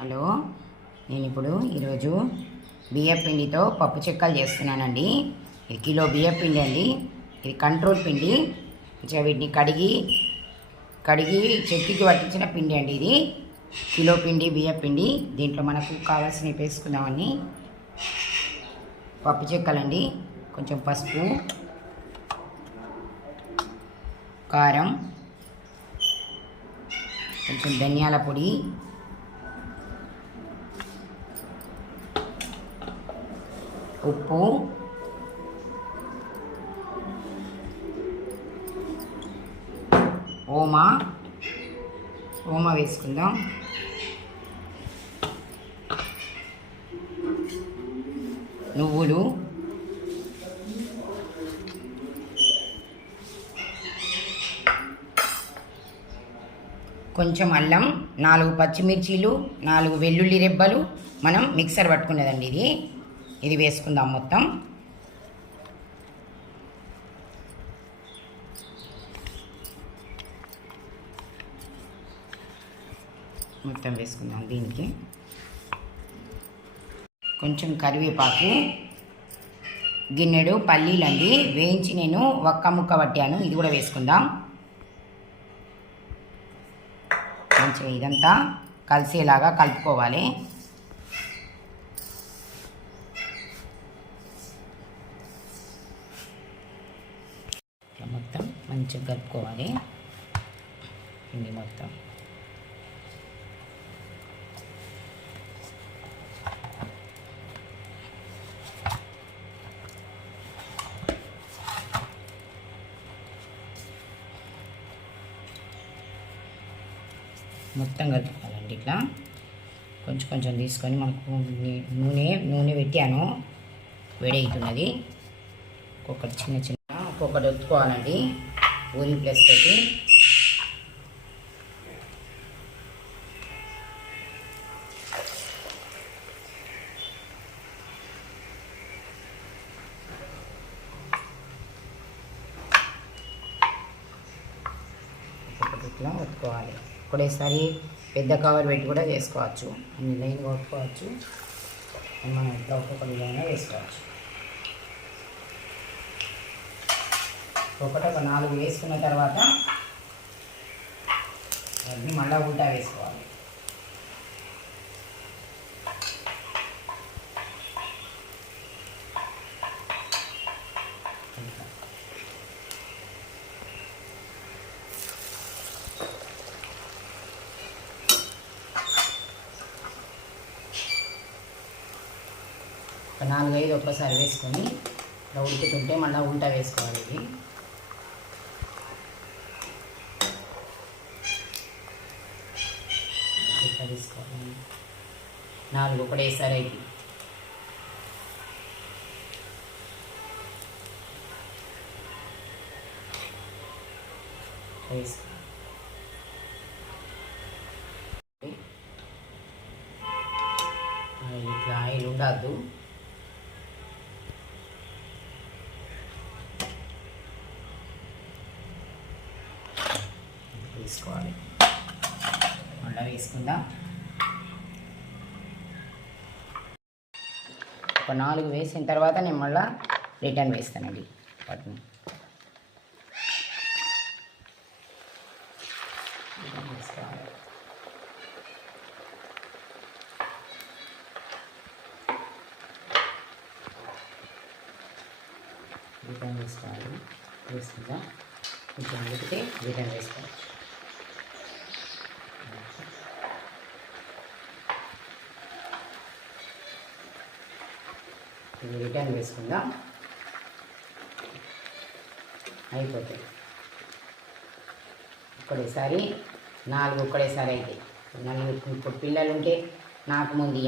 Hello, నేను ఇప్పుడు ఈరోజు బియ్యపిండితో పప్పు చెక్కలు చేస్తున్నానండి. ఇది కిలో బియ్యపిండి అండి. ఇది కంట్రోల్ పిండి. వీటిని కడిగి చెక్కికి పట్టించిన పిండి అండి. ఇది కిలో పిండి బియ్యపిండి. దీంట్లో మనకు కావాల్సినవి వేసుకుందామని పప్పు చెక్కలండి. కొంచెం పసుపు, కారం, కొంచెం ధనియాల పొడి, ఉప్పు, ఓమ వేసుకుందాం. నువ్వులు, కొంచెం అల్లం, 4 పచ్చిమిర్చీలు, 4 వెల్లుల్లి రెబ్బలు మనం మిక్సర్ పట్టుకునేదండి. ఇది వేసుకుందాం. మొత్తం వేసుకుందాం. దీనికి కొంచెం కరివేపాకు, గిన్నెడు పల్లీలండి వేయించి నేను ఒక్క ముక్క పట్టాను. ఇది కూడా వేసుకుందాం. మంచిగా ఇదంతా కలిసేలాగా కలుపుకోవాలి. మొత్తం మంచిగా కలుపుకోవాలి. ఇది మొత్తం కలుపుకోవాలండి. ఇట్లా కొంచెం తీసుకొని మనకు నూనె పెట్టాను, వేడవుతున్నది. ఒక్కొక్కటి ఒత్తుకోవాలండి ఊరి ప్లస్ తోటి. ఇట్లా ఒత్తుకోవాలి. ఒకటేసారి పెద్ద కవర్ పెట్టి కూడా చేసుకోవచ్చు. అన్ని లైన్గా ఒత్తుకోవచ్చు. మనం ఇట్లా ఒక్కొక్కటి లైన్గా వేసుకోవచ్చు. ఒక 4 వేసుకున్న తర్వాత అన్నీ మళ్ళీ ఉల్టా వేసుకోవాలి. ఒక 4-5 ఒక్కసారి వేసుకొని ఇలా ఉడుకుతుంటే మళ్ళీ ఉల్టా వేసుకోవాలి. ఇది ఇట్లా తీసుకోవాలి. 4 ఒకటేసారి అయితే ఇట్లా ఆయిల్ ఉండద్దు. తీసుకోవాలి. మళ్ళీ వేసుకుందాం. ఒక 4 వేసిన తర్వాత నేను మళ్ళీ రిటర్న్ వేస్తానండి. వాటిని వేసుకోవాలి. రిటర్న్ వేసుకోవాలి. వేసుకుందాం. కొంచెం ఉడికితే రిటర్న్ వేసుకోవచ్చు. ఇది రిటర్న్ వేసుకుందాం. అయిపోతాయి. ఒక్కడేసారి 4 ఒక్కడేసారి అయితే 4. ఇప్పుడు పిల్లలు ఉంటే నాకు ముందు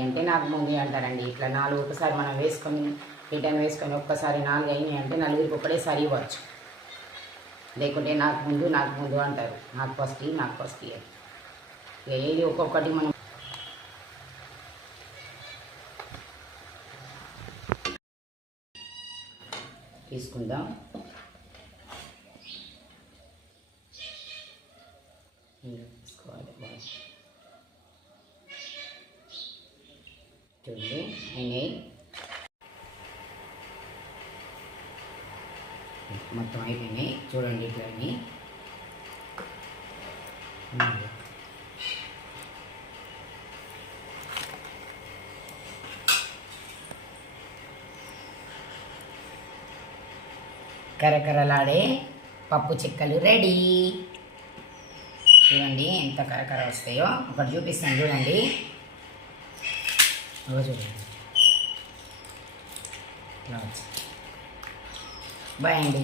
అంటారండి. ఇట్లా 4 ఒకసారి మనం వేసుకొని రిటర్న్ వేసుకొని ఒక్కసారి 4 అయినాయి అంటే 4కి ఒక్కడేసారి ఇవ్వచ్చు. లేకుంటే నాకు ముందు అంటారు. నాకు ఫస్ట్ అని. ఏది ఒక్కొక్కటి మనం తీసుకుందాం. తీసుకోవాలి. చూడండి అయినాయి, మొత్తం అయిపోయినాయి చూడండి. ఇట్లా అయినాయి. కరకరలాడే పప్పు చిక్కలు రెడీ. చూడండి ఎంత కరకర వస్తాయో. ఒకటి చూపిస్తాను చూడండి. చూడండి ఇలా వచ్చి. బాయ్ అండి.